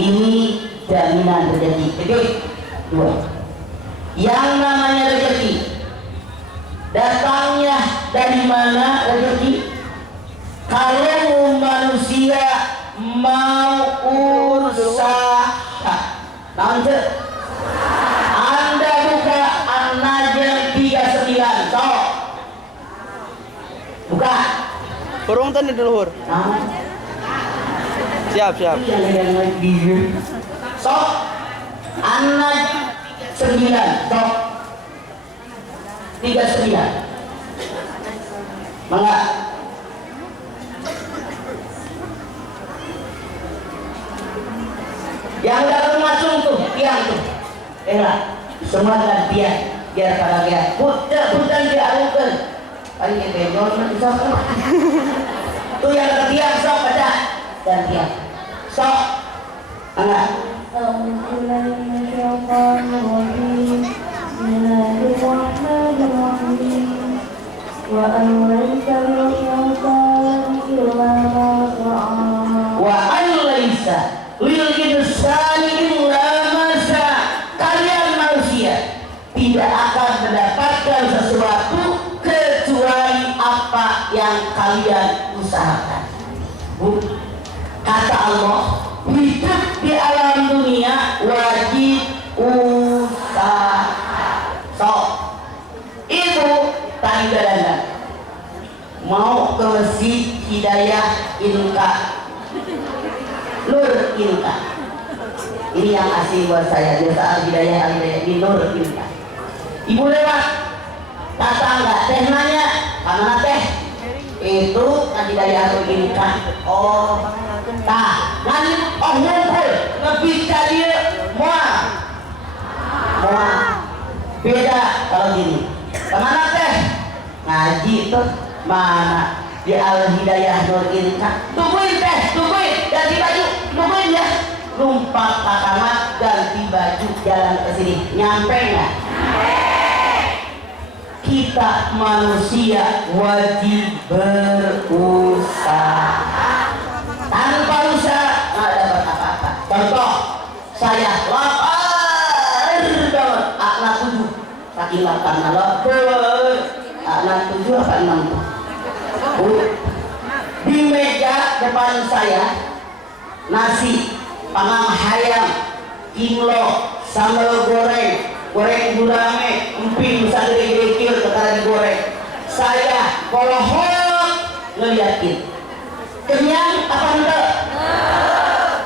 Ini jaminan rezeki. Betul? Dua. Yang namanya rezeki, datangnya dari mana rezeki? Kalau manusia mau usaha, lanjut. Anda buka An-Najm 39, so buka. Burung tadi dulu. Siap. So An-Najm 9, so 39. Mangga. Yang datang masuk tuh, tiang tuh. Semua gantian biar pada dia. Bukan diarukan. Paling benjol mah bisa. Tuh yang datang tiang sok baca gantian. Sok. Mangga. Wa alaysa lil insani illa ma sa'. Kalian manusia tidak akan mendapatkan sesuatu kecuali apa yang kalian usahakan. Kata Allah, hidup di alam dunia wajib usaha. So, ibu tadi jalan mau ke Masjid Hidayah Inka, Nur Inka. Ini yang asli buat saya. Biasa Hidayah di Nur Inka. Ibu lewat, kata enggak teh nanya, mana teh? Itu Hidayah Nur Inka. Oh, tah, nanti ngumpul lebih dia mual. Beda kalau gini. Kemana teh? Ngaji tuh mana di Al Hidayah Nur Inka. Tungguin teh, tungguin, ganti baju, tungguin ya. Numpak ke kamar, ganti baju, jalan ke sini. Nyampe nggak? Kita manusia wajib berusaha. Tanpa usaha nggak dapat apa-apa. Contoh, saya lapar banget, anak 7, saking laparnya lapar, anak 7 apa 6? Di meja depan saya nasi panggang ayam, kimlo, sambal goreng, goreng gurame, emping bisa gede-gede ketara digoreng. Saya kolohok ngeliatin. Kenyang apa enggak?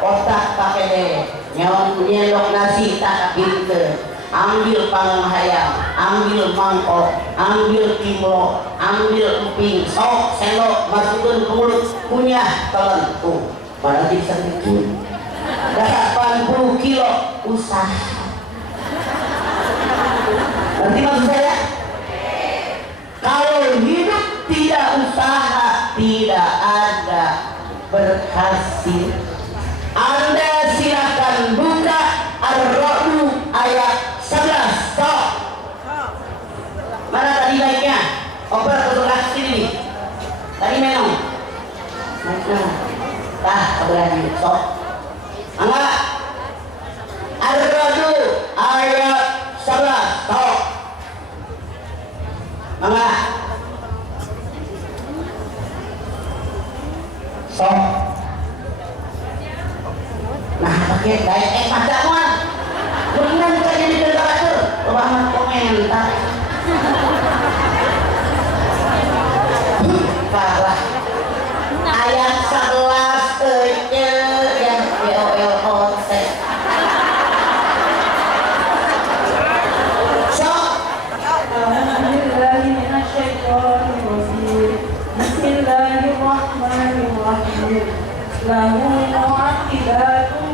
Otak pakai deh. Nyelok nasi tak pinter. Ambil panggang ayam, ambil mangkok, ambil kimlo, ambil emping, sok sendok masukin ke mulut, punya telan tuh. Padahal bisa bikin. 80 kilo usaha. Nanti maksud saya, kalau hidup tidak usaha tidak ada berhasil. Anda silakan buka Ar-Ra'd ayat 11. Sok. Mana tadi baiknya? Oper kebelah sini. Tadi memang. Tah kebelah sok. Angga Ar-Ra'd ayat 11. Sok. Angga sok. Nah pakai baik baca muat. Benar bukan jadi literatur. Bahan komentar. Parah. Ayat 11 yang BOLOT. Sok. Bismillahirrahmanirrahim. Lahu mu'aqibatun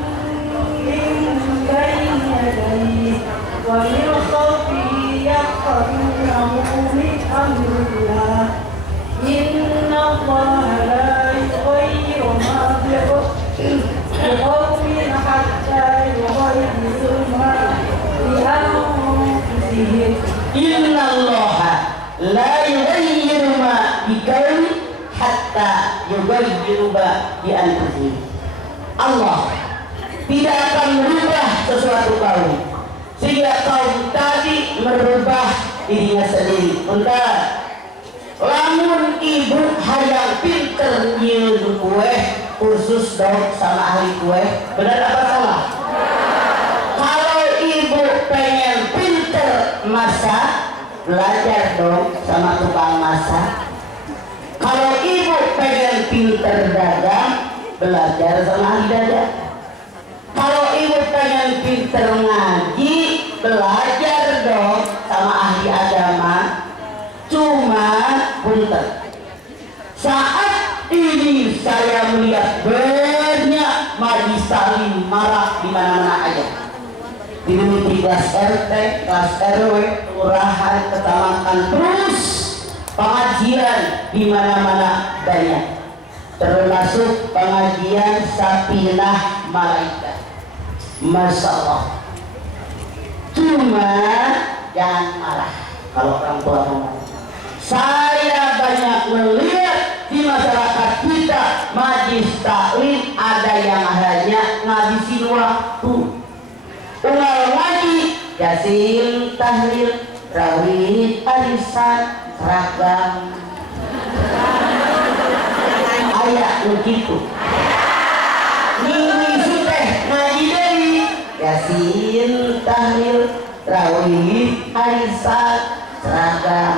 min bayni yadayhi wa min khalfihi yahfazunahu min amrillah. Inna Allaha la yughayyiru ma biqawmin hatta yughayyiru ma bi anfusihim. Inna Allaha la yughayyiru ma biqawmin hatta yughayyiru ma bi anfusihim. Allah tidak akan merubah sesuatu kaum, sehingga kaum tadi merubah dirinya sendiri. Bentar, lamun ibu hayang pinter nyiun kue khusus dong sama ahli kue, benar apa salah? Kalau ibu pengen pinter masak, belajar dong sama tukang masak. Kalau ibu pengen pinter dagang, belajar sama ahli dagang. Kalau ibu pengen pinter ngaji, belajar dong sama ahli agama. Cuma punten, saat ini saya melihat banyak majlis salim marak di mana-mana aja. Di 13 RT, kelas RW, kelurahan, kecamatan, terus pengajian di mana-mana banyak, termasuk pengajian Sapinah Malaikat. Masya Allah. Cuma jangan marah kalau orang tua ngomong. Saya banyak melihat di masyarakat kita majlis taklim ada yang hanya ngabisin waktu. Ulang ngaji, yasin, tahlil, rawih, arisan, seragam. Ayat begitu. Ini sudah ngaji dari yasin, tahlil, rawih, arisan, seragam.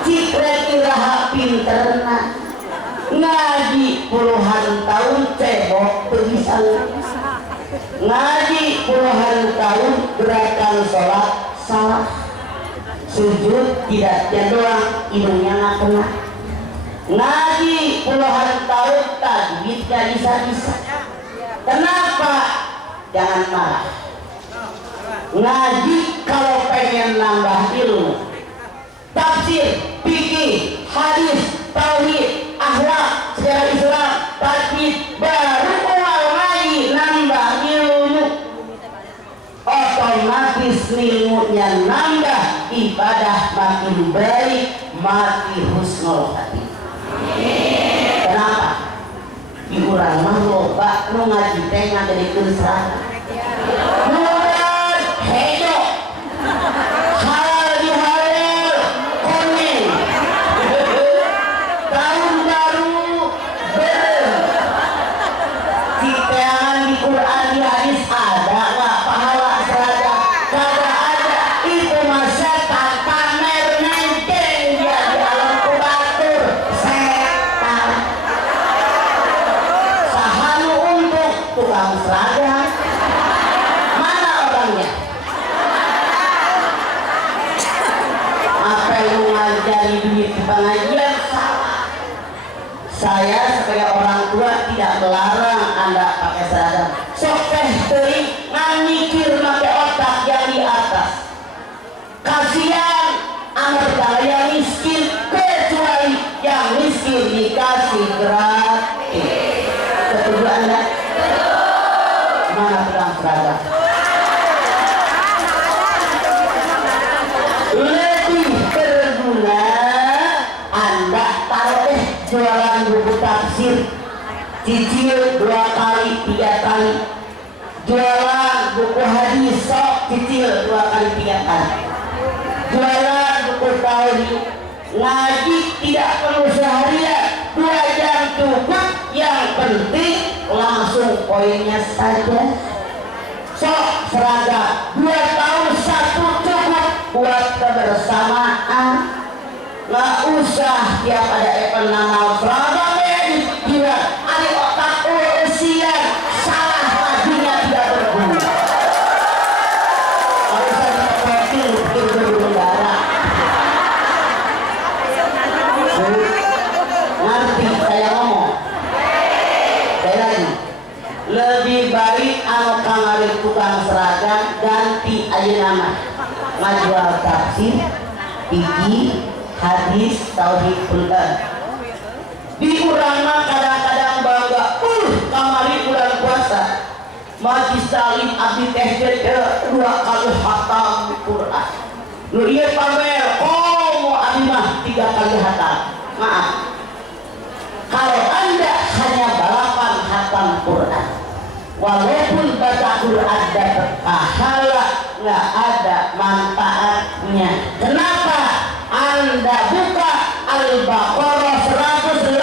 Kira-kira pinterna ngaji puluhan tahun cebok bisa ngaji puluhan tahun gerakan sholat salah, sujud tidak doang ilmunya nggak kena. Ngaji puluhan tahun tajwid gak bisa. Kenapa? Jangan marah. Ngaji kalau pengen nambah ilmu, tafsir, fikih, hadis, tauhid, akhlak, sejarah Islam, tajwid, baru awal ngaji nambah ilmu. Otomatis ilmunya nambah, ibadah makin baik, makin husnul hati. Kenapa? Di urang mah loba nu ngaji teh ngadedekeun seragam. Mudah hejo. Pengajian salah. Saya sebagai orang tua tidak melarang Anda pakai seragam. Sok teh teuing mikir make otak yang di atas. Kasihan anak yang miskin, kecuali yang miskin dikasih gratis. Setuju Anda? Mana pedang seragam? Lebih berguna Anda taruh jualan buku tafsir, cicil 2 kali 3 kali. Jualan buku hadis, sok cicil 2 kali 3 kali. Jualan buku tauhid, ngaji tidak perlu seharian, 2 jam cukup. Yang penting langsung poinnya saja. Sok seragam 2 tahun 1 cukup buat kebersamaan. Nggak usah tiap ada event nama seragam gila, ada otak usian salah laginya tidak berguna. Kalau usah dipepetin bendera. Ngerti saya ngomong? Saya lagi lebih baik anu kangarik tukang seragam ganti aja nama, ngajual tafsir, fikih, hadis, tauhid, punten. Di urang mah kadang-kadang bangga, kamari bulan puasa majlis salim abdi teh 2 kali hatam Quran. Nu ieu pamer, abdi mah 3 kali hatam. Maaf, kalau Anda hanya balapan hatam Quran, walaupun baca Quran dapat pahala nggak ada manfaatnya. Kenapa? Anda buka Al-Baqarah 185.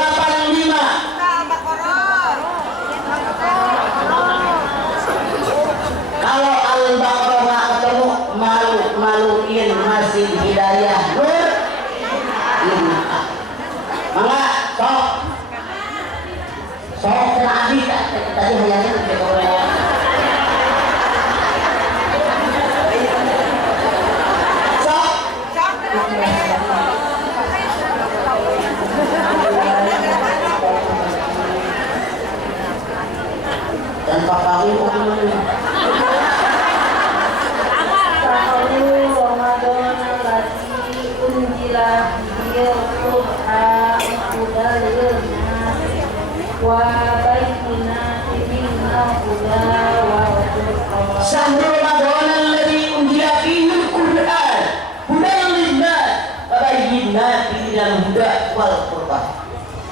Kalau Al-Baqarah nggak ketemu, malu-maluin masih hidayah nur ini. Maka sok kena adi tadi hayangnya sok dan papawi Ramadan lagi unjilah dia Quran udah wa bayyinatin minal huda wal furqan. Syahrul Ramadan alladzi unzila fihi al-Qur'an hudan lin-nas wa bayyinatin minal huda wal furqan.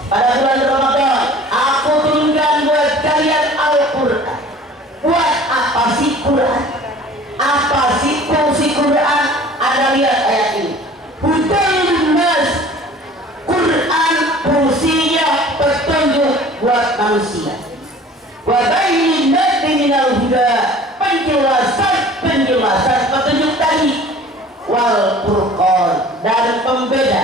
Pada bulan Ramadan aku turunkan buat kalian Al-Qur'an. Buat apa sih Quran? Apa sih fungsi Quran? Ada lihat ayat ini. Hudan lin-nas. Quran fungsinya petunjuk buat manusia. Wa bayyinatin minal huda, penjelasan petunjuk tadi. Wal furqan, dan pembeda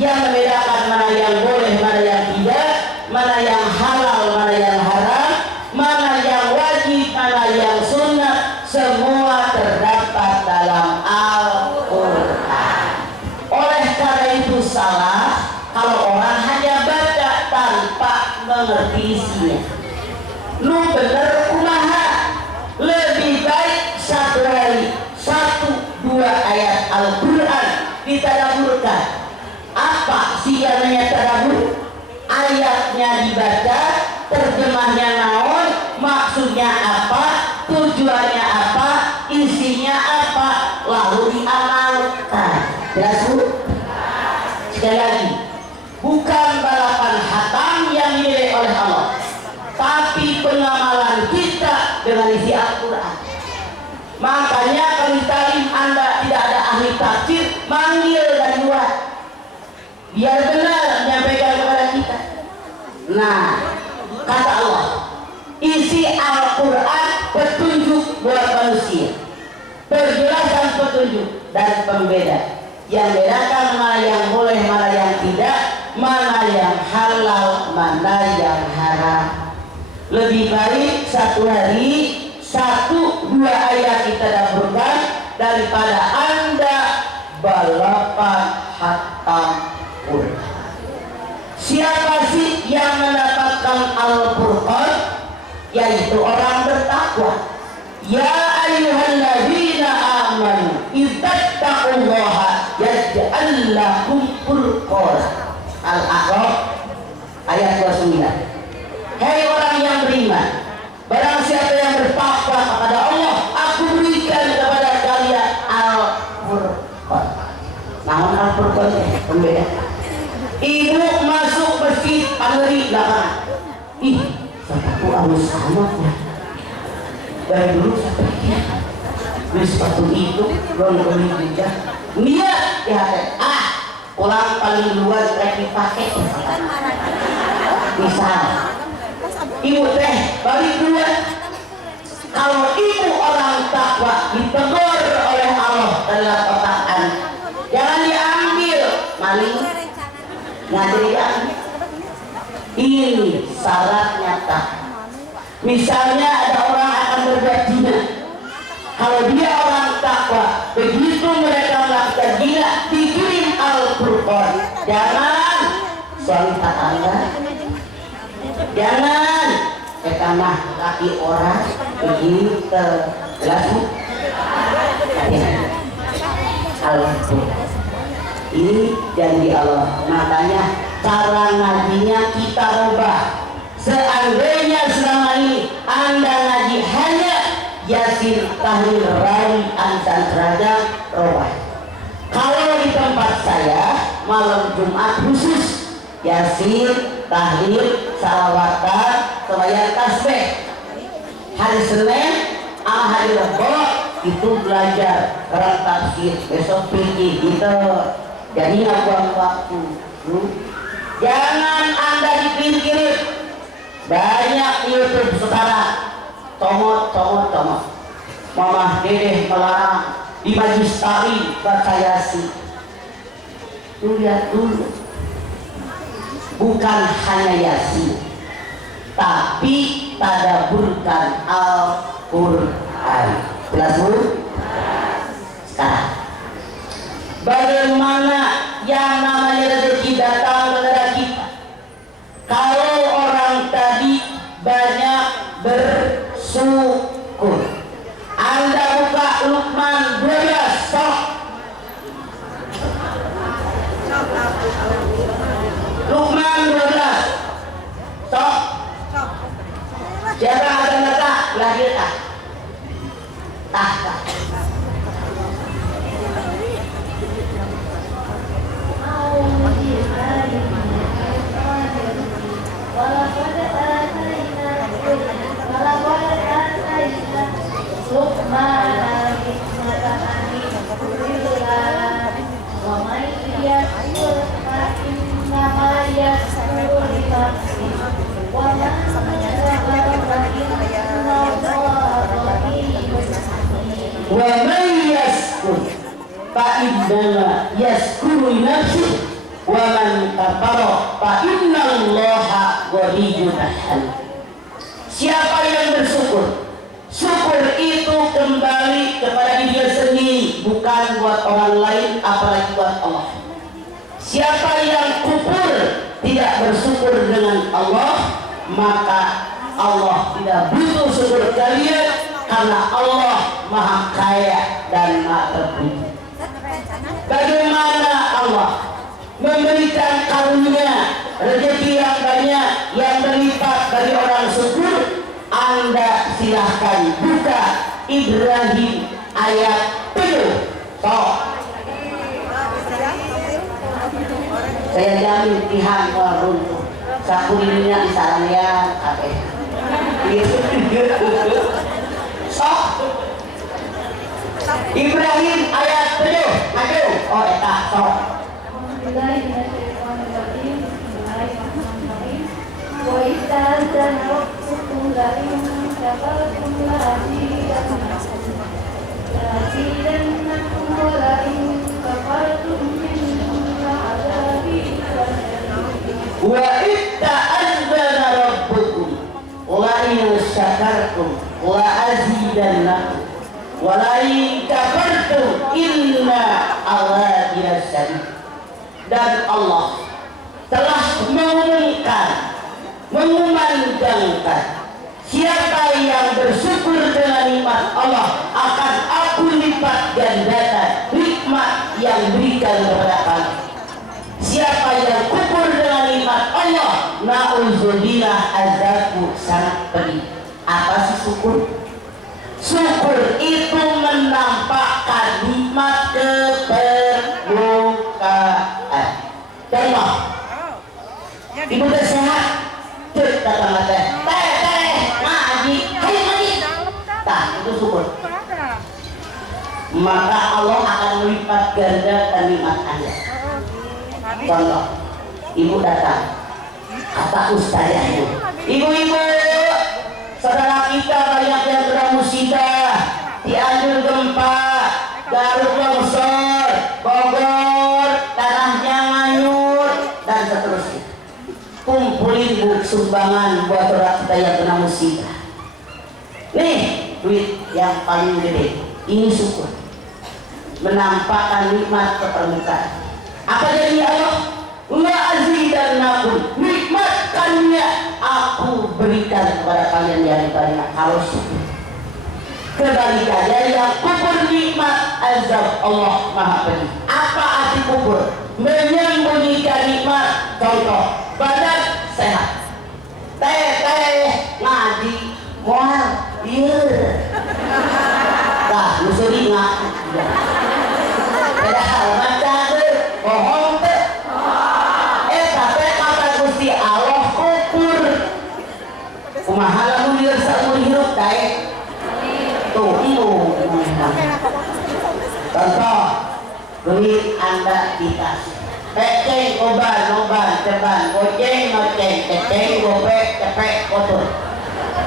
yang membedakan mana yang boleh, mana yang tidak, mana yang halal, mana yang haram, mana yang wajib, mana yang sunnah, semua terdapat dalam Al-Quran. Oleh karena itu salah kalau orang hanya baca tanpa mengerti isinya. Lu bener kumaha, lebih baik satu hari 1-2 ayat Al-Quran ditadaburkan. Apa sih yang namanya tadabur? Ayatnya dibaca, terjemahnya naon, maksudnya apa, tujuannya apa, isinya apa, lalu diamalkan. Jelas Bu? Sekali lagi, bukan balapan hatam yang dinilai oleh Allah, tapi pengamalan kita dengan isi Al-Quran. Makanya kalau talim Anda tidak ada ahli tafsir, manggil dan buat biar benar menyampaikan kepada kita. Nah, kata Allah, isi Al-Quran petunjuk buat manusia, penjelasan petunjuk dan pembeda yang bedakan mana yang boleh, mana yang tidak, mana yang halal, mana yang haram. Lebih baik satu hari 1-2 ayat kita dapurkan daripada Anda balapan hatam Quran. Siapa sih yang mendapatkan Al-Furqan? Yaitu orang bertakwa. Ya ayyuhalladzina amanu ittaqullaha yaj'al lakum furqana. Al-A'raf ayat 29. Hei orang yang beriman, barang siapa yang bertakwa kepada Allah, aku berikan kepada kalian Al-Furqan. Namun Al-Furqan pembeda. Ibu masuk masjid paneri belakang. Ih, sepatu halus amat ya. Dari dulu sampai ini beli sepatu itu belum beli juga. Niat ya, pulang paling luar lagi pakai. Misal ibu teh balik dua. Kalau ibu orang takwa ditegur oleh Allah dalam perkataan, jangan diambil maling, nggak diambil. Ini syaratnya tak. Misalnya ada orang akan berbuat zina, kalau dia orang takwa, begitu mereka melakukan zina, dikirim Al-Furqan. Jangan suami tetangga, jangan mah laki orang begitu. Jelas Bu? Al-Furqan ini janji Allah. Makanya cara ngajinya kita rubah. Seandainya selama ini Anda ngaji hanya Yasin, Tahlil, Rawi, Ansan, Seragam, Rawah. Kalau di tempat saya malam Jumat khusus Yasin, Tahlil, Salawatan, Sembahyang Tasbih. hari Senin sama hari Rebo itu belajar Quran tafsir, besok fikih gitu. Jadi nggak buang waktu. Jangan Anda dipingkirin. Banyak YouTube sekarang comot. Mama Dedeh melarang di majlis tari baca Yasin. Lu lihat dulu, bukan hanya Yasin, tapi tadaburkan Al-Quran. Jelas dulu. Sekarang, bagaimana yang namanya rezeki datang kepada kita? Kalau orang tadi banyak bersyukur. Anda buka Luqman 12, sok. Luqman 12, sok. Siapa akan kata lahir tak? Tak. Wa man yaskur fa innama yaskuru nafsi wa man kafara fa innallaha ghaniyyun hamid. Siapa yang bersyukur, syukur itu kembali kepada dirinya sendiri, bukan buat orang lain, apalagi buat Allah. Siapa yang kufur, tidak bersyukur dengan Allah, maka Allah tidak butuh syukur kalian, karena Allah Maha Kaya dan Maha Terpuji. Bagaimana Allah memberikan karunia rezeki yang banyak yang berlipat dari orang syukur? Anda silahkan buka Ibrahim ayat 7. Saya jamin Tuhan meruntuh. Saku dirinya di sarangnya kakek. Sok. Ibrahim ayat 7. Aduh, oh eta sok. Wa itta anzana rabbukum wa in syakartum wa azidannakum wa la in kafartum inna azabi lasyadid. Dan Allah telah mengumandangkan siapa yang bersyukur dengan nikmat Allah akan aku lipat gandakan nikmat yang berikan kepada kalian. Siapa yang kufur dengan nikmat Allah, na'udzubillah, azabku sangat pedih. Apa sih syukur? Syukur itu menampakkan nikmat ke permukaan. Contoh, ibu teh sehat, cek datang teh, ngaji, ayo ngaji. Tah, itu syukur. Maka Allah akan melipat gandakan nikmat Anda. Contoh, ibu datang, kata ustazahnya, ibu-ibu, saudara kita banyak yang kena musibah, Cianjur gempa, Garut longsor, Bogor tanahnya nganyur, dan seterusnya. Kumpulin bu sumbangan buat saudara kita yang kena musibah. Nih duit yang paling gede, ini syukur, menampakkan nikmat ke permukaan. Apa jadi Allah? La azidannakum, nikmatkannya aku berikan kepada kalian yang banyak. Kalau syukur. Kebalikannya yang kufur nikmat, azab Allah Maha Pedih. Apa arti kufur? Menyembunyikan nikmat. Contoh, badan sehat, ngaji, moal, iya. Nah, lu sering ngaji. Padahal baca bohong teh. Tapi kata Gusti Allah kufur. Kumaha lamun dirasa mun hirup daek Contoh, duit Anda dikasih. Peceng, oban, ceban, goceng, ngoceng, ceceng, gopek, cepek, kotor.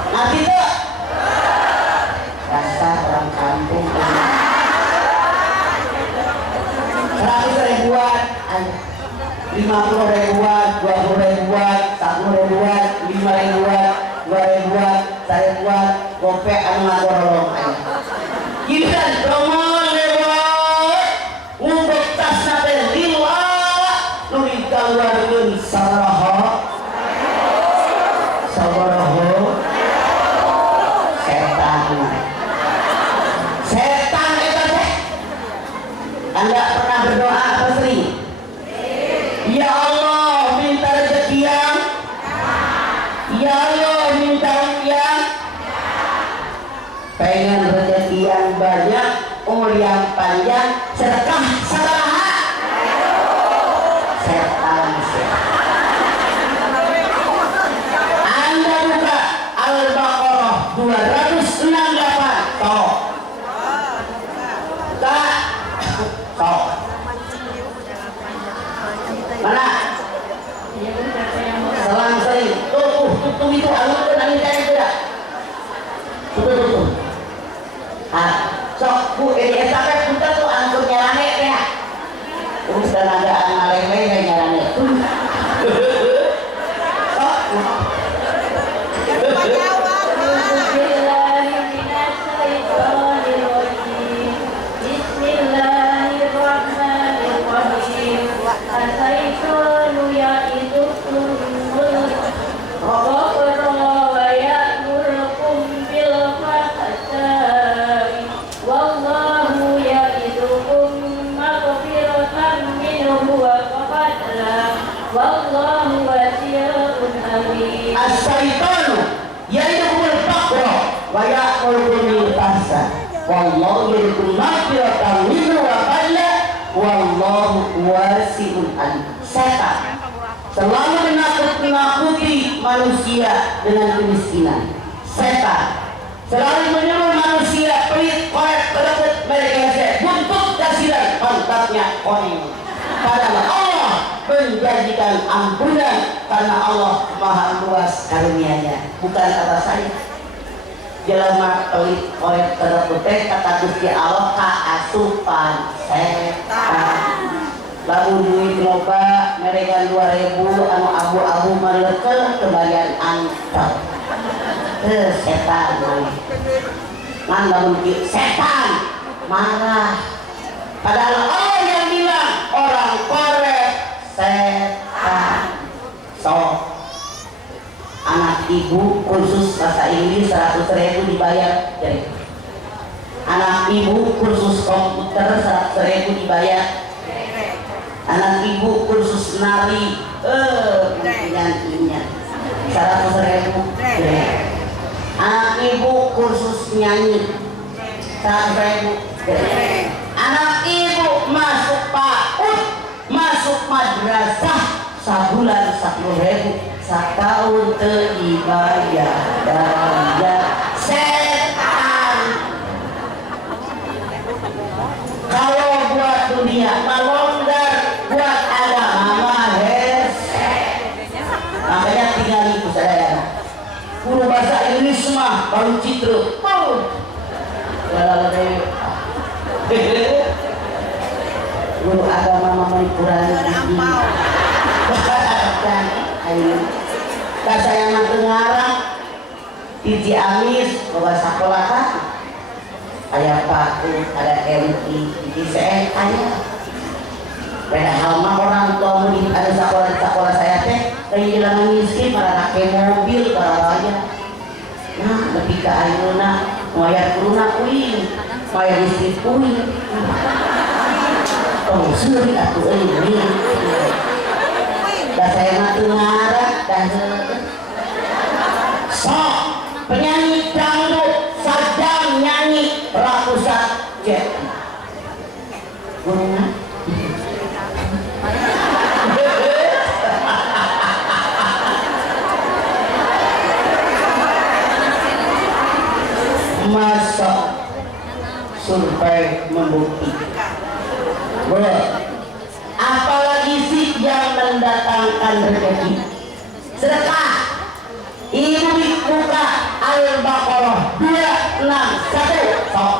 Nanti tuh dasar orang kampung. 100 ribuan, 50 ribuan, 20 ribuan, 10 ribuan, 5 ribuan, 2 ribuan, 1 ribuan, gopek anu ngagorolong aja. Giliran promo lewat ngumpet tasna teh lila nulis keluarkeun sabaraha setan eta teh. Anda pernah berdoa apa sering? Ya Allah minta rezeki yang, ya Allah minta yang, pengen rezeki yang banyak, umur yang panjang, sedekah sabaraha? Setan. Anda buka Al-Baqarah 268 toh. Toh. Mana? Selang sering. Tuh itu alur angin kayak itu ya. Tuh. Sok bu ini estafet kita tuh angkur nyarane ya. Terus dan ada ngaleng-leng kayak nyarane. Sok. As-syaitanu ya'idukumul faqra wa ya'murukumul fahsya wallahu ya'idukum maghfiratan minhu wa fadla wallahu wasi'un alim. Setan selalu menakut-nakuti manusia dengan kemiskinan. Setan selalu menyuruh manusia pelit, korek, kedekut, mereka buntut kasihan, pantatnya koning. Padahal Allah menjanjikan ampunan karena Allah maha luas karunia-Nya, bukan kata saya. Jelema pelit, korek, kedekut kata Gusti Allah kaasupan setan. Lalu duit loba mereka 2000 anu abu-abu melekel kebagian antep. Setan man lamun setan marah. Padahal Allah yang bilang orang korek setan. So anak ibu kursus bahasa Inggris 100.000 dibayar. Jadi anak ibu kursus komputer 100.000 dibayar. Anak ibu kursus nari nyanyinya 100.000. Anak ibu kursus nyanyi 100.000. Anak ibu masuk PAUD, masuk madrasah sabulan 10.000, setahun dibayar setan. Kalau buat dunia malonggar, buat agama mahes. Makanya tinggal itu saya. Guru bahasa Inggris mah baru citra. Guru agama mah kurang tinggi. Dan saya mah ngarang di Ciamis bawa sekolah kan. Ada Paku, ada MI, di CN ada. Padahal mah orang tua murid ada sekolah saya teh kehilangan miskin para pakai mobil para aja. Nah lebih ke ayeuna wayar kuruna kuing, wayar listrik kuing. Oh suri atuh ini. Dan saya mah teu ngarang dan sok penyanyi dangdut sajam nyanyi ratusan jet. Guruna masuk survei membuktikan. Boleh. Apalagi sih yang mendatangkan rezeki? Sedekah. Ini buka Al-Baqarah 261. Sok.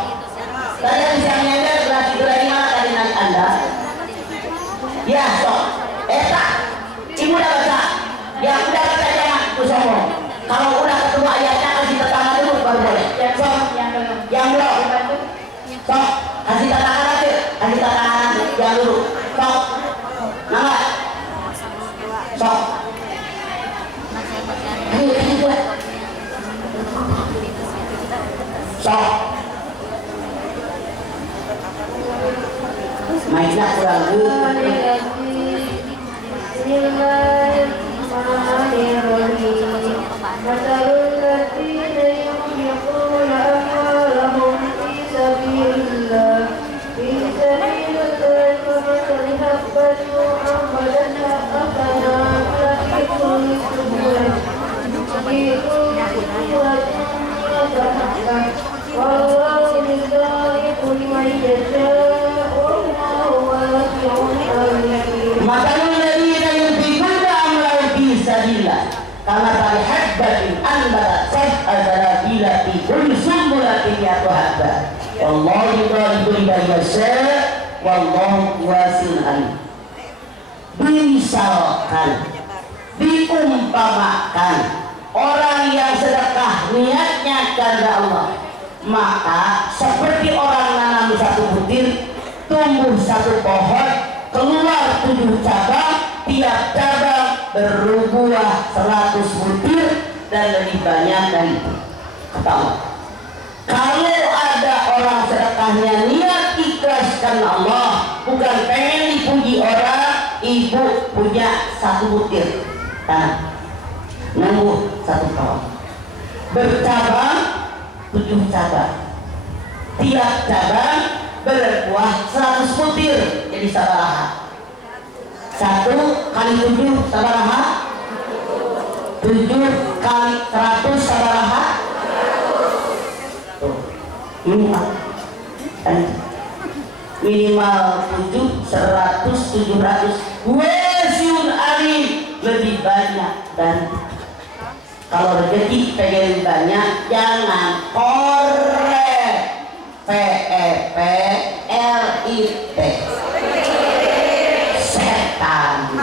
Saya bisa menyadar berarti dari mana tadi nanti Anda? Ya, sok. Eta. Ibu udah baca. Yang udah baca jangan sombong. Kalau udah ketemu ayatnya kasih tangan dulu baru boleh. Sok. Yang belum. Sok. Kasih tangan aja. Kasih tangan yang dulu. Sok. Nama. Sok. Ayo. Sok. Mainnya kurang karena tadi habbatin anbatat sab'a bila fi kulli sumbulatin mi'atu habba wallahu yudhibul yasha wallahu wasi'un alim. Misalkan diumpamakan orang yang sedekah niatnya karena Allah, maka seperti orang nanam satu butir tumbuh satu pohon keluar 7 cabang, tiap cabang berbuah 100 butir dan lebih banyak dari itu. Kata Allah, kalau ada orang sedekahnya niat ikhlas karena Allah, bukan pengen dipuji orang, ibu punya 1 butir tanah, numbuh 1 pohon, bercabang 7 cabang, tiap cabang berbuah 100 butir, jadi sabaraha. 1 kali 7 sabaraha? 7 kali 100 sabaraha? Minimal 7, 100, 700. Wasiun alim, lebih banyak. Dan kalau rezeki pengen banyak, jangan korek. PEPLIT setan.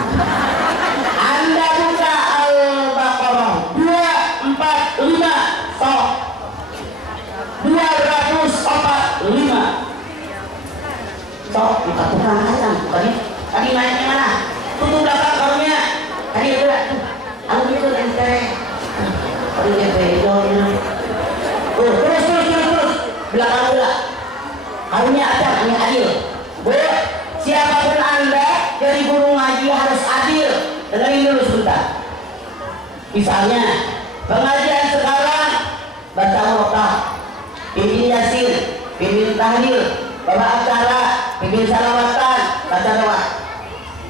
Anda buka Al-Baqarah 245 sok 245 sok buka tukang kacang tadi mainnya mana? Tutup belakang karunya tadi udah tuh aku itu ente tadi dia bedol terus belakang pula karunya acak ini adil. Bu, siapapun Anda dari guru ngaji harus adil. Dengerin dulu sebentar. Misalnya pengajian sekarang baca Murokah, pimpin Yasin, pimpin tahlil, bawa acara, pimpin salawatan, baca doa.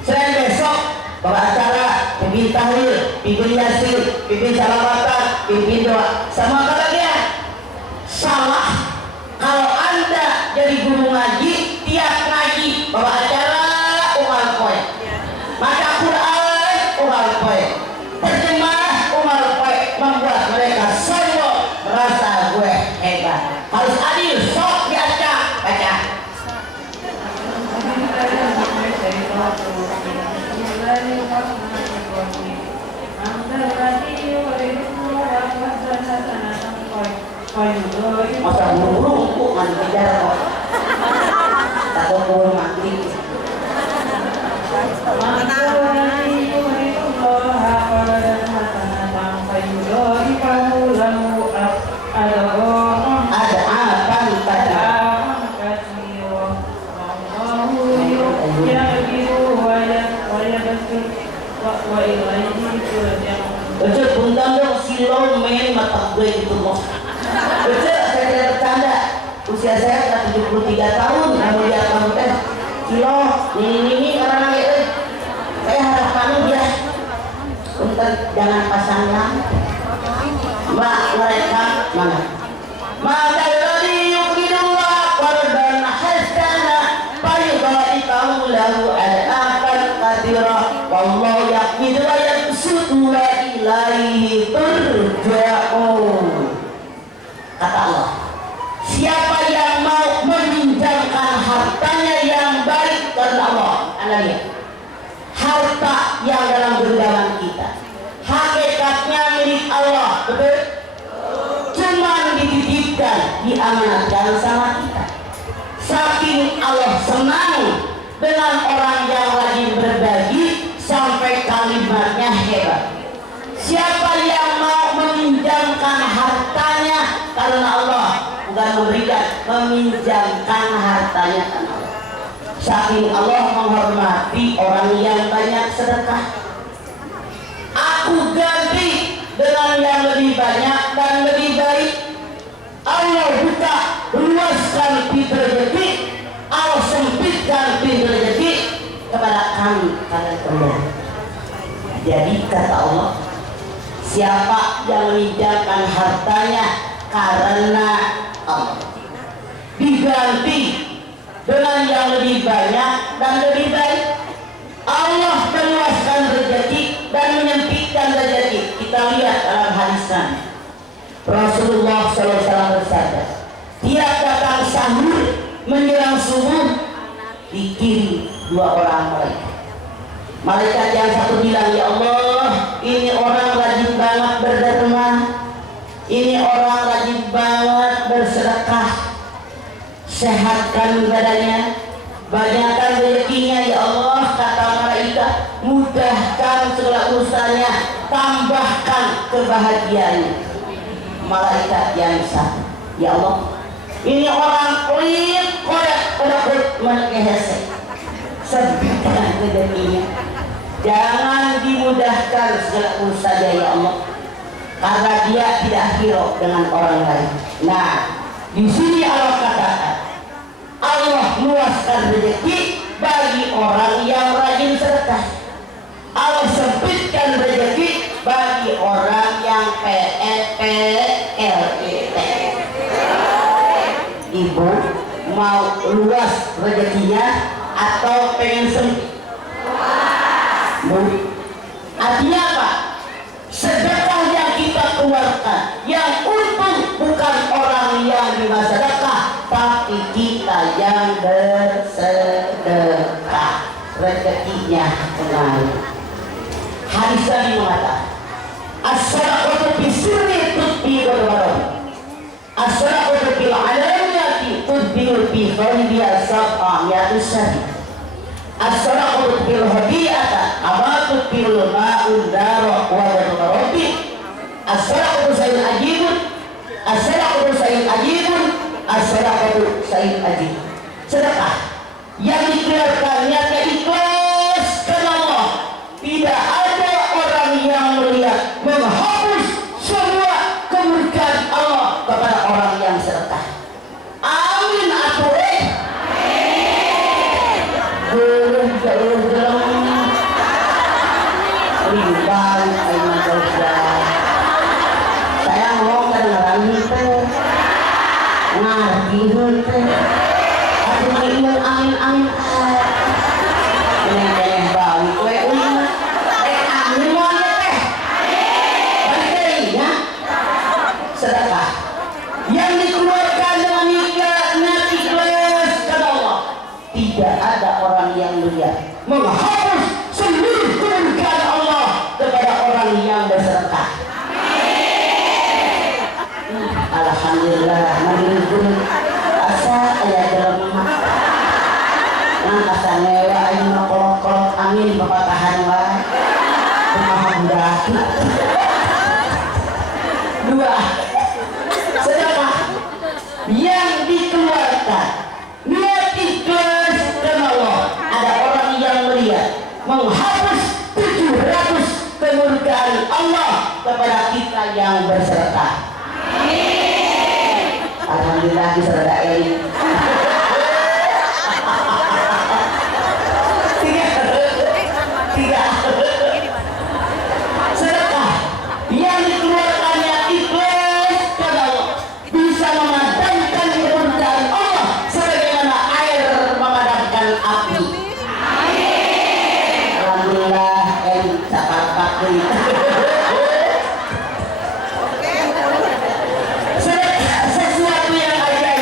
Selain besok bawa acara, pimpin tahlil, pimpin Yasin, pimpin salawatan, pimpin doa. Semua kebagian. Salah kalau Anda jadi guru ngaji, tiap ngaji bawa acara umal poe, baca Quran umal poe, terjemah umal poe, membuat mereka sombong, merasa gue hebat. Harus adil, sok diacak, baca. Masa buru-buru kok nggak dikejar kok takut gue mati. Ada apa tadi? Betul, bundang dong silong main mata gue gitu loh. Betul, saya tidak bercanda. Usia saya 73 tahun, namun dia kamu teh kilo, ini orang itu. Saya harap kamu dia untuk jangan pasang yang Mbak mereka mana? Maka dari yukidullah Siapa yang mau meminjamkan hartanya yang baik karena Allah, Anda lihat, harta yang dalam genggaman kita hakikatnya milik Allah, betul? Cuman dititipkan, diamanatkan sama kita. Saking Allah senang dengan orang yang rajin berbagi sampai kalimatnya hebat. Siapa yang mau meminjamkan hartanya karena Allah, bukan memberikan, meminjamkan hartanya karena Allah. Saking Allah menghormati orang yang banyak sedekah. Aku ganti dengan yang lebih banyak dan lebih baik. Allah buka, luaskan pintu rezeki, Allah sempitkan pintu rezeki kepada kami kalian semua. Jadi kata Allah, siapa yang meminjamkan hartanya karena Allah, diganti dengan yang lebih banyak dan lebih baik. Allah meluaskan rezeki dan menyempitkan rezeki. Kita lihat dalam hadisnya, Rasulullah SAW bersabda, tiap datang sahur menjelang subuh dikirim dua orang malaikat. Malaikat yang satu bilang, ya Allah, ini orang rajin banget berderma, ini orang rajin banget bersedekah, sehatkan badannya, banyakkan rezekinya ya Allah. Kata malaikat, mudahkan segala urusannya, tambahkan kebahagiaannya. Malaikat yang satu, ya Allah, ini orang kulit korek menekehese, sebutkan rezekinya, jangan dimudahkan segala urusannya ya Allah, karena dia tidak hero dengan orang lain. Nah, di sini Allah katakan, Allah luaskan rezeki bagi orang yang rajin sedekah. Allah sempitkan rezeki bagi orang yang PEPLET. Ibu mau luas rezekinya atau pengen sempit? Artinya apa? Sedekah yang kita keluarkan, yang untung bukan orang yang lima sedekah, tapi kita yang bersedekah, rezekinya mengalir. Hadis tadi mengatakan, as-sadaqatu bisirri tudbi bil-ma'ruf, as-sadaqatu bil-alaniyati tudbi bi khayriha sab'amiyatus syahid, as-sadaqatu bil-hadiyata amatu bil-ma'un dara wa bil-ma'rufi, as-sadaqatu sayyid ajibun, as-sadaqatu sayyid ajibun, as-sadaqatu sayyid ajib. Sedekah yang dikeluarkan niatnya ikhlas karena Allah, tidak ada orang yang melihat menghapus semua kemurkaan Allah kepada orang yang sedekah. Amin atuh. Saya ngomong kedengaran itu ngerti itu. Aku ingat amin ini bau kue uling amin monya teh baiknya sedekah yang dikeluarkan dengan niat ikhlas karena Allah. Tidak ada orang yang melihat menghapus seluruh kemurkaan Allah kepada orang yang bersedekah. Alhamdulillah, menurut asa ayah dalam nang kasangewa ayo kolok-kolok amin bapak tahan wae. Alhamdulillah. Dua, sedekah yang dikeluarkan niat ikhlas karena Allah. Ada orang yang melihat menghapus 700 kemurkaan Allah kepada kita yang bersedekah. Alhamdulillah bisa ada ini. Tiga. Sedekah yang dikeluarkannya ikhlas karena Allah bisa memadamkan kemurkaan Allah sebagaimana air memadamkan api. Alhamdulillah capat pakri. Sesuatu yang ajaib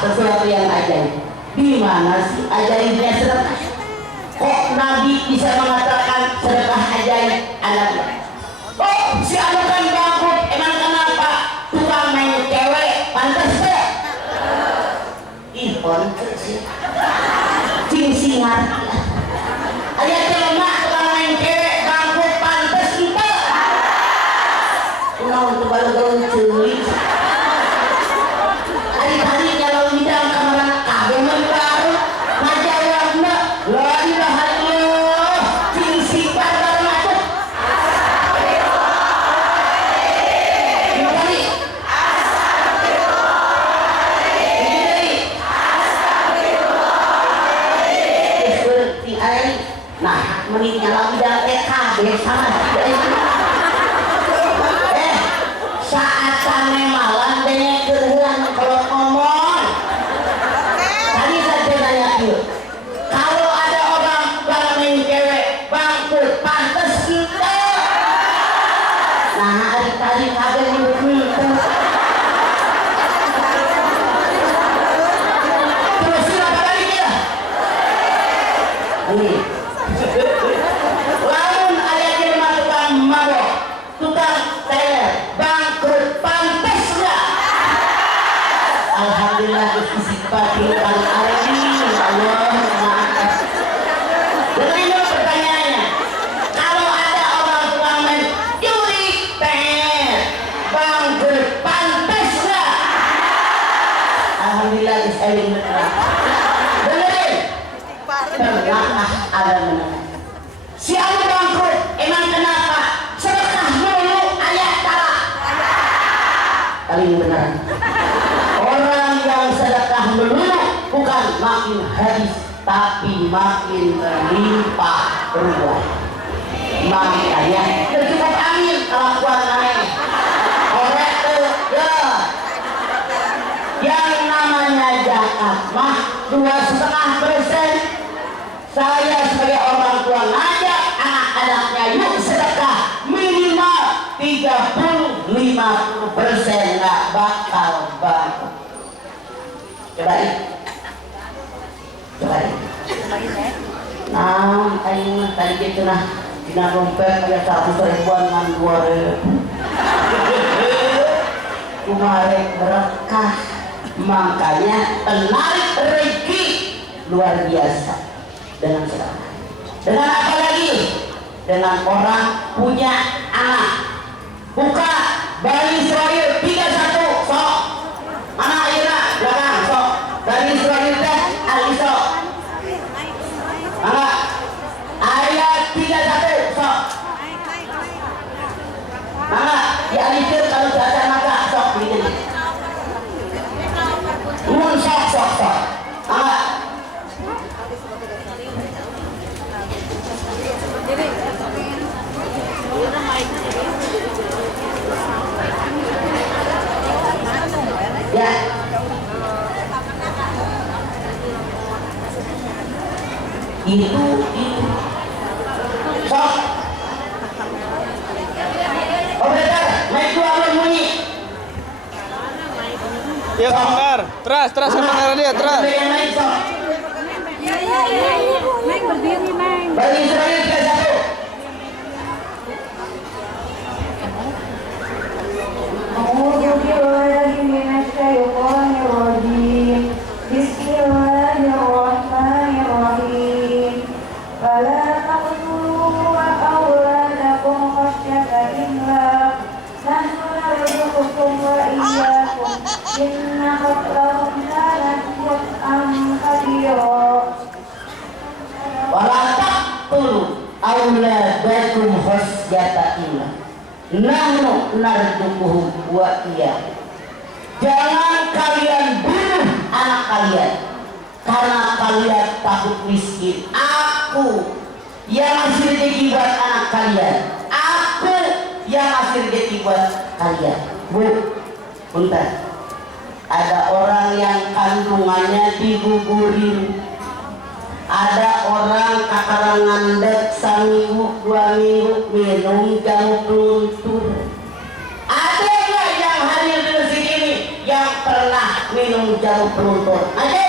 sesuatu yang ajaib. Di mana sih ajaibnya sedekah? Kok Nabi bisa mengatakan sedekah ajaib anaknya? Oh, si anak kan bangkrut, emang kenapa? Tukang main cewek, pantas deh. Ih, pantas sih. Cing-cingan. Ayah cuma tukang main cewek, bangkrut, pantas kita. Untuk baru-baru culik. Hari-hari kalau di dalam kamar kageman baru ngajawabnya la ilaha illallah cing sifat baru masuk astagfirullahaladzim astagfirullahaladzim. Nah menitnya lagi dalam kabeh sama saat kami malam dengan gerhan kalau ngomong tadi saya tanya yuk kalau ada orang main cewek bangkut pantas kita nah hari tadi kabel itu terus apa lagi ya ini lamun ayat firman tukang mabok tukang teler bangkrut pantas nggak? Alhamdulillah disipati kali ini Allah maaf. Jadi pertanyaannya, kalau ada orang tukang main juri teler bangkrut pantas nggak? Alhamdulillah disayang benar. Benerin? Pernah ada benar. Si anu bangkrut emang kenapa? Sedekah dulu ayat tara. Paling benar. Orang yang sedekah dulu bukan makin habis, tapi makin berlimpah ruah. Makanya cukup amin kelakuan naik. Korek tuh ya. Yang namanya zakat mah 2,5%. Saya sebagai orang tua ngajak anak-anaknya yuk sedekah minimal 30-50% nggak bakal bangkrut. Cobain. Nah, aing tadi gitu nah dina dompet aya 100 ribuan ngan 2.000. Kumaha berkah. Makanya penarik rezeki luar biasa. Dengan sedekah. Dengan apa lagi? Dengan orang punya anak. Buka Bani Israil 31 sok. Mana ayeuna belakang sok. Bani Israil teh al-Isra. Mana? Ayat 31 sok. Mana? Ya alikir kalau baca maka sok begini. Sok. Mana? Ya. Itu. Sok. Operator, mic gua belum bunyi. Ya, Bangkar. Teras sama dia, teras. Meng berdiri, Meng. Bani Israil 31. Bismillahirrahmanirrahim. Fala taqtulu awladakum khasyata imlaq. Nahnu narzuqukum wa iyyakum. Inna qatlahum kanat khut'an kabira. Wala taqtulu awladakum khasyata imlaq. Nahnu narzuquhum wa iyyakum. Jangan kalian bunuh anak kalian karena kalian takut miskin. Aku yang ngasih rezeki buat anak kalian. Aku yang ngasih rezeki buat kalian. Bu, bentar. Ada orang yang kandungannya digugurin. Ada orang kakarangan dek seminggu 2 minggu minum jamu peluntur. Ada nggak yang hadir di masjid ini yang pernah minum jamu peluntur. Aja.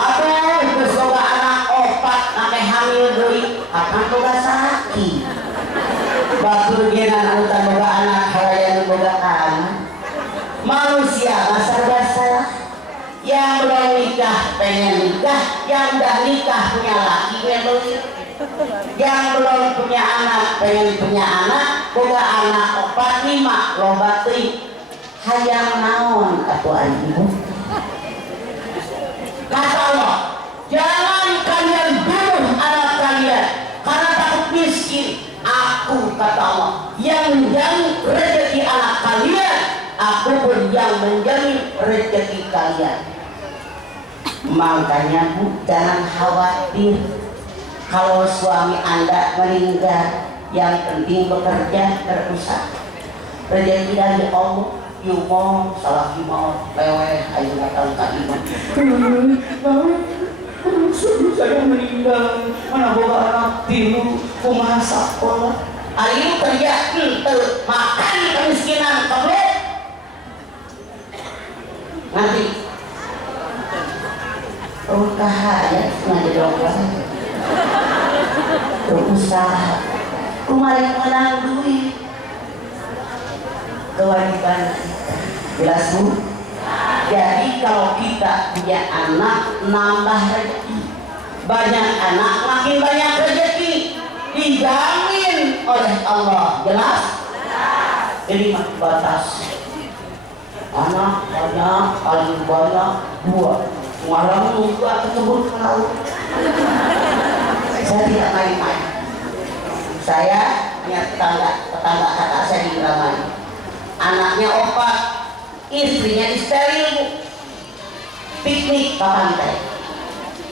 Aduh, geus boga anak opat nake hamil deui, akan boga sakit. Batur genan anu teu boga anak haraya boga anak. Manusia serba salah. Yang belum nikah pengen nikah, yang udah nikah punya laki pengen nikah. Yang belum punya anak pengen punya anak, boga anak 4 5 loba teuing. Hayang naon atuh ibu? Kata Allah, jangan kalian bunuh anak kalian karena takut miskin. Aku, kata Allah, yang menjamin rezeki anak kalian, aku pun yang menjamin rezeki kalian. Makanya Bu, jangan khawatir kalau suami Anda meninggal, yang penting bekerja berusaha. Rezeki dari Allah. Yumo salah yumo leweh ayo datang ke iman. Sudah saya meninggal, mana boga anak tilu, kumaha sakola. Ayo kerja teu makan kemiskinan kabeh. Nanti kahaya ngaji dongeng. Berusaha. Kumaha menang duit. Kewajiban jelas Bu. Jadi kalau kita punya anak nambah rezeki, banyak anak makin banyak rezeki, dijamin oleh Allah. Jelas? Jadi batas anak banyak paling banyak buah malam nunggu atau kebun laut. Saya tidak main-main. Saya punya tetangga kakak saya di Indramayu. Anaknya 4, istrinya disteril Bu. Piknik ke pantai.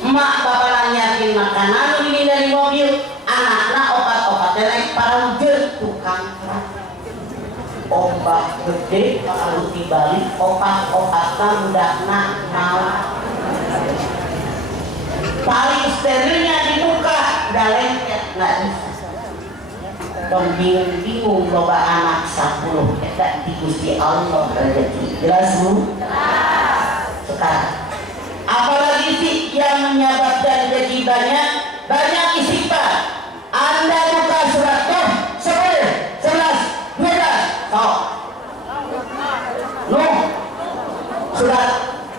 Emak bapak nyiapin makanan ini dari mobil. Anaknya opat-opatnya naik paranjeun tukang kerak. Ombak gede kalau dibalik opat-opatnya udah mau. Tali sterilnya dibuka, udah lengket nggak bisa. Dong bingung loba anak 10 eta di Gusti Allah rezeki. Jelas Bu? Sekarang apalagi sih yang menyebabkan rezeki banyak istighfar. Anda buka surat Nuh 10, 11, 12. Sok. Nuh. Surat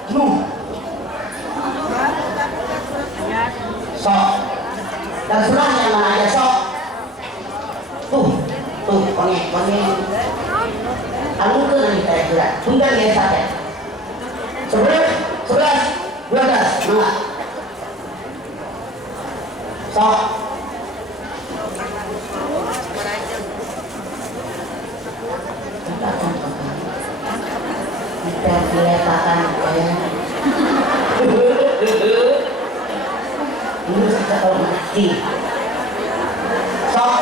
Nuh. Sok. Dan suratnya mana aja sok. Tuh, konyek. Anu ke nanti saya kira, tunggal dia saja. 11, 12, mana? Sok. Kita diletakkan kayak ini saja kalau mati. Sok.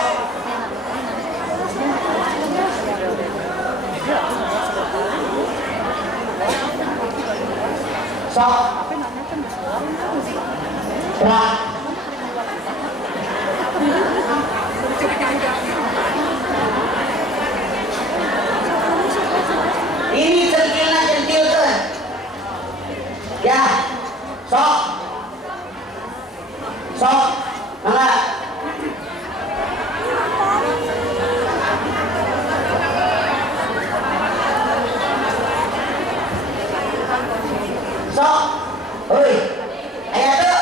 Sok. Berat. Ini centil tuh. Ya. Sok. Mana? Sok. Oi. Aya tuh.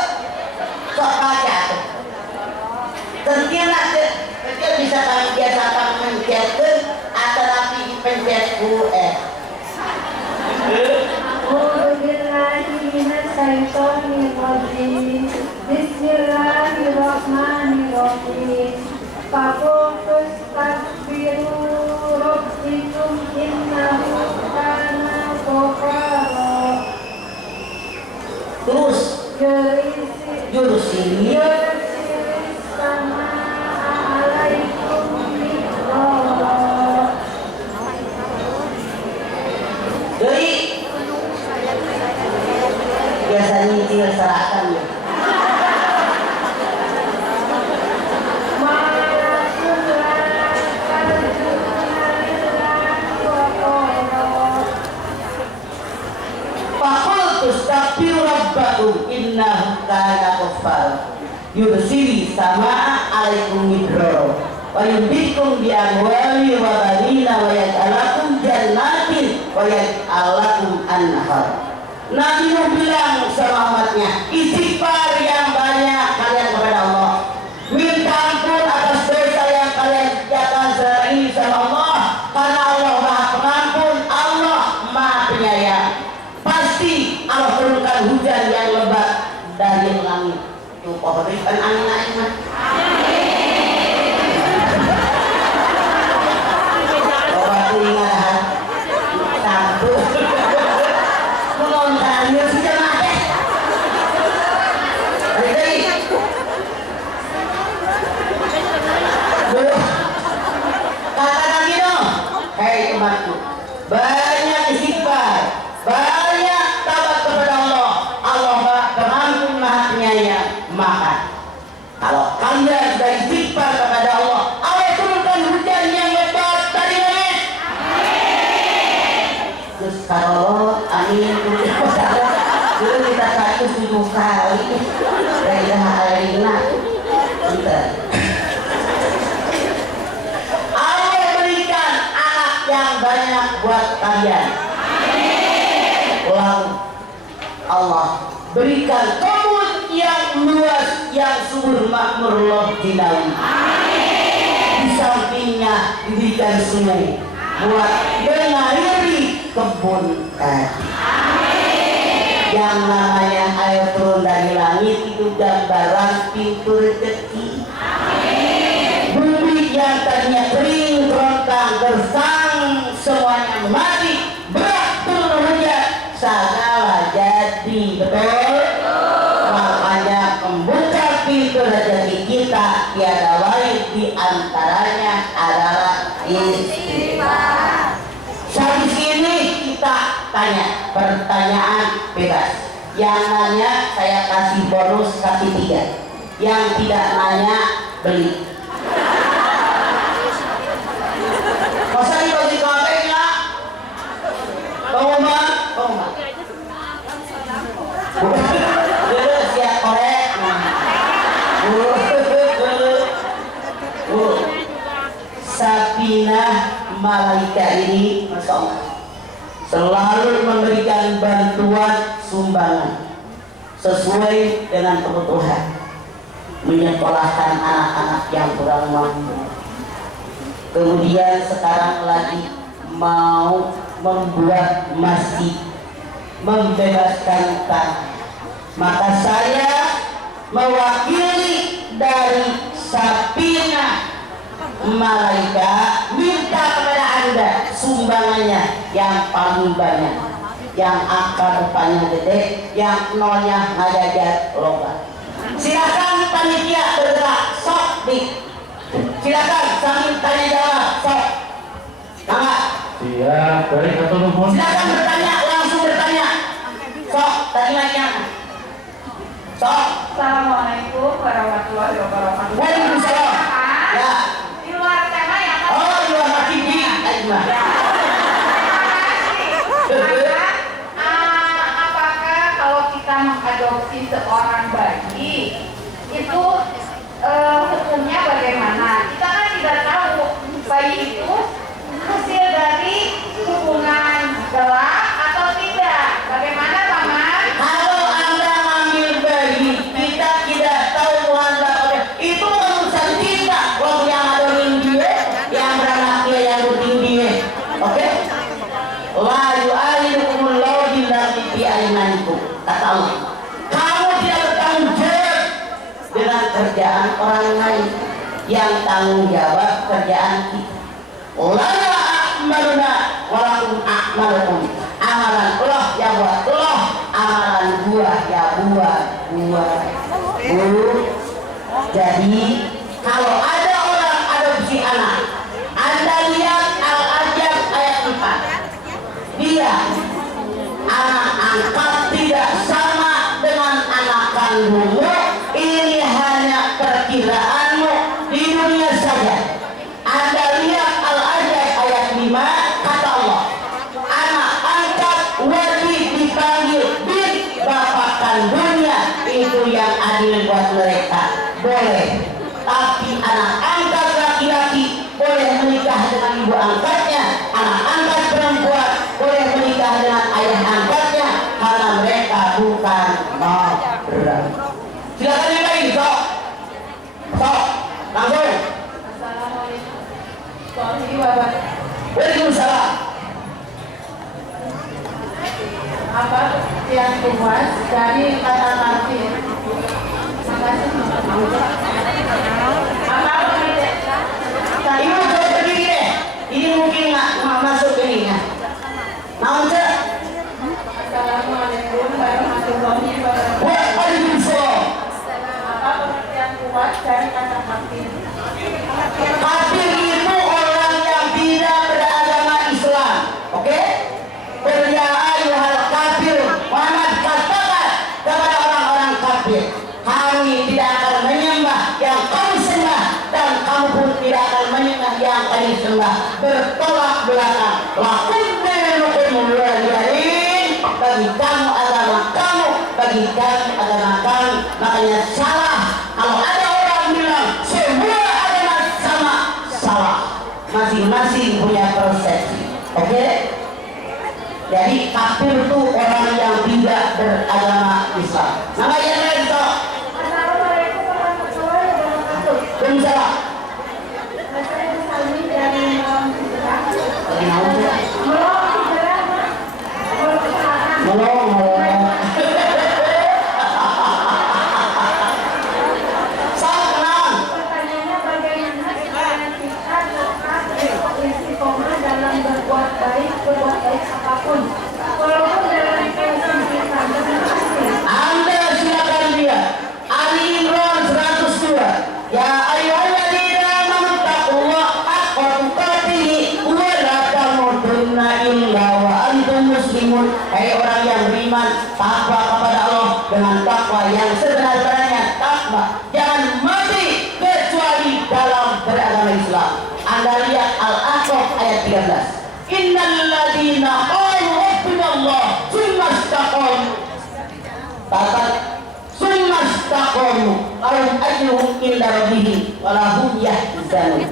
Sok baca tuh. Centil bisa kami biasakan mencetkeun atau nanti dipencet Bismillahirrahmanirrahim. Faqultus takbiru rabbikum innahu kana ghafara. Terus Yursil sama alaikum midrara. Jadi biasa nyicil serahkan ya. Malakum rabbakum innahu kana ghaffar yursili samaa alaikum midrara wa yumdikum bi amwali wa banina wa yaj'alakum jannatin wa yaj'alakum anhar. Nabi Nuh bilang sama umatnya, istighfar yang banyak kalian kepada Allah, minta ampun atas dosa yang kalian kerjakan selama ini sama Allah, karena Allah Maha Pengampun, Allah Maha Penyayang. Pasti Allah turunkan hujan yang lebat dari langit. Tuh pohon berikan angin naik. Ingat satu mengontrolnya sudah ada katakan gitu, hei umatku, banyak istighfar, banyak taubat kepada Allah. Allah Maha Pengampun, Maha Penyayang. Maka kalau kalian sudah istighfar kepada Allah, Allah turunkan hujan yang lebat dari langit. Terus kalau amin dulu kita 107 kali dari Alina Allah berikan anak yang banyak buat kalian. Lalu Allah berikan kebun yang luas, yang subur makmur loh dinawi. Di sampingnya diberikan sungai buat mengairi kebun tadi. Yang namanya air turun dari langit itu gambaran pintu rezeki. Bumi yang tadinya kering, kerontang, gersang, semuanya mati, berat turun hujan, segala jadi. Betul? Makanya membuka pintu rezeki kita tiada lain di antaranya adalah istighfar. Sampai sini kita tanya pertanyaan bebas. Yang nanya saya kasih bonus, kasih 3. Yang tidak nanya beli. Masa dibagi kafe ya? Pengumuman. Siap korek. Sapinah Malaika ini, Masya Allah, selalu memberikan bantuan sumbangan sesuai dengan kebutuhan, menyekolahkan anak-anak yang kurang mampu. Kemudian sekarang lagi mau membuat masjid, membebaskan tanah. Maka saya mewakili dari Sapinah Malaika minta kepada Anda sumbangannya yang paling banyak, yang angka depannya gede, yang nolnya ngajajar lomba. Silakan panitia bergerak, sok di. Silakan sambil tanya jawab, sok. Enggak? Iya, baik atau nuhun. Silakan bertanya, langsung bertanya. Sok, tadi naiknya. Sok. Assalamualaikum warahmatullahi wabarakatuh. Waalaikumsalam. Ya. Di luar tema ya kan? Oh, di luar masjid. Ayo. Apakah kalau kita mengadopsi seorang bayi itu hukumnya bagaimana? Kita kan tidak tahu bayi itu hasil dari hubungan gelap atau tidak. Bagaimana Paman? Kalau Anda ngambil bayi, kita tidak tahu Anda itu urusan kita. Kalau yang adorin dia, yang beranak dia, yang rutin dia. Oke? La yu'alidukumullahu billahi fi aymanikum. Kata Allah, kamu tidak bertanggung jawab dengan kerjaan orang lain. Yang tanggung jawab kerjaan kita. Lana a'maluna walakum a'malukum. Amalan Allah ya buat Allah, amalan gua ya buat gua. Jadi kalau ada orang adopsi anak, Anda lihat Al-Ajab ayat 4. Dia anak angkat tidak sama dengan anak kandungmu. Ini hanya perkiraanmu di dunia saja. Anda lihat Al-Ajab ayat 5, kata Allah, anak angkat wajib dipanggil bin bapak kandungnya ibu angkatnya, anak angkat perempuan boleh menikah dengan ayah angkatnya karena mereka bukan mahram. Silakan yang lain, sok langsung. Assalamualaikum warahmatullahi wabarakatuh. Waalaikumsalam. Apa yang luas dari kata kafir? Makasih. Apa pengertian? Ibu coba berdiri deh. Ini mungkin nggak masuk ini ya. Naon cek? Assalamualaikum warahmatullahi wabarakatuh. Waalaikumsalam. Apa pengertian luas dari kata kafir? Kafir itu orang yang tidak beragama Islam. Oke? Ya ayyuhal kafir, Muhammad katakan kepada orang-orang kafir, kami tidak akan menyembah yang kamu sembah dan kamu pun tidak akan menyembah yang kami sembah. Bertolak belakang. Lakum dinukum waliyain. Bagi kamu agama kamu, bagi kami agama kami. Makanya salah kalau ada orang bilang semua agama sama, salah. Masing-masing punya persepsi. Oke? Jadi kafir itu orang yang tidak beragama Islam. Nama yang lain toh. Assalamualaikum warahmatullahi wabarakatuh. Waalaikumsalam. Saya Salmi dari Malang Hijrah. Lagi naon tuh? Malang Hijrah, Mas. Malang Hijrah. Melong. Sok tenang. Pertanyaannya bagaimana supaya kita tetap istiqomah dalam berbuat baik apapun, walaupun dalam kondisi saja. Anda silakan dia. Ali Imran 102. Ya ayyuhalladzina amanu taqullaha haqqa tuqatih wa la tamutunna illa wa antum muslimun. Hai orang yang beriman, takwa kepada Allah dengan takwa yang sebenar-benarnya takwa. Jangan mati kecuali dalam beragama Islam. Anda lihat Al-A'raf ayat 13. Innal ladzina qalu rabbunallah tsumma istaqamu. Kata summa istaqamu lahum ajruhum inda rabbihim wa lahum yahzanun.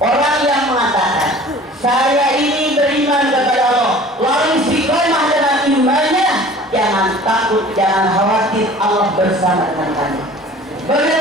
Orang yang mengatakan saya ini beriman kepada Allah lalu istiqomah dengan imannya, jangan takut, jangan khawatir, Allah bersama dengan kami. Bagaimana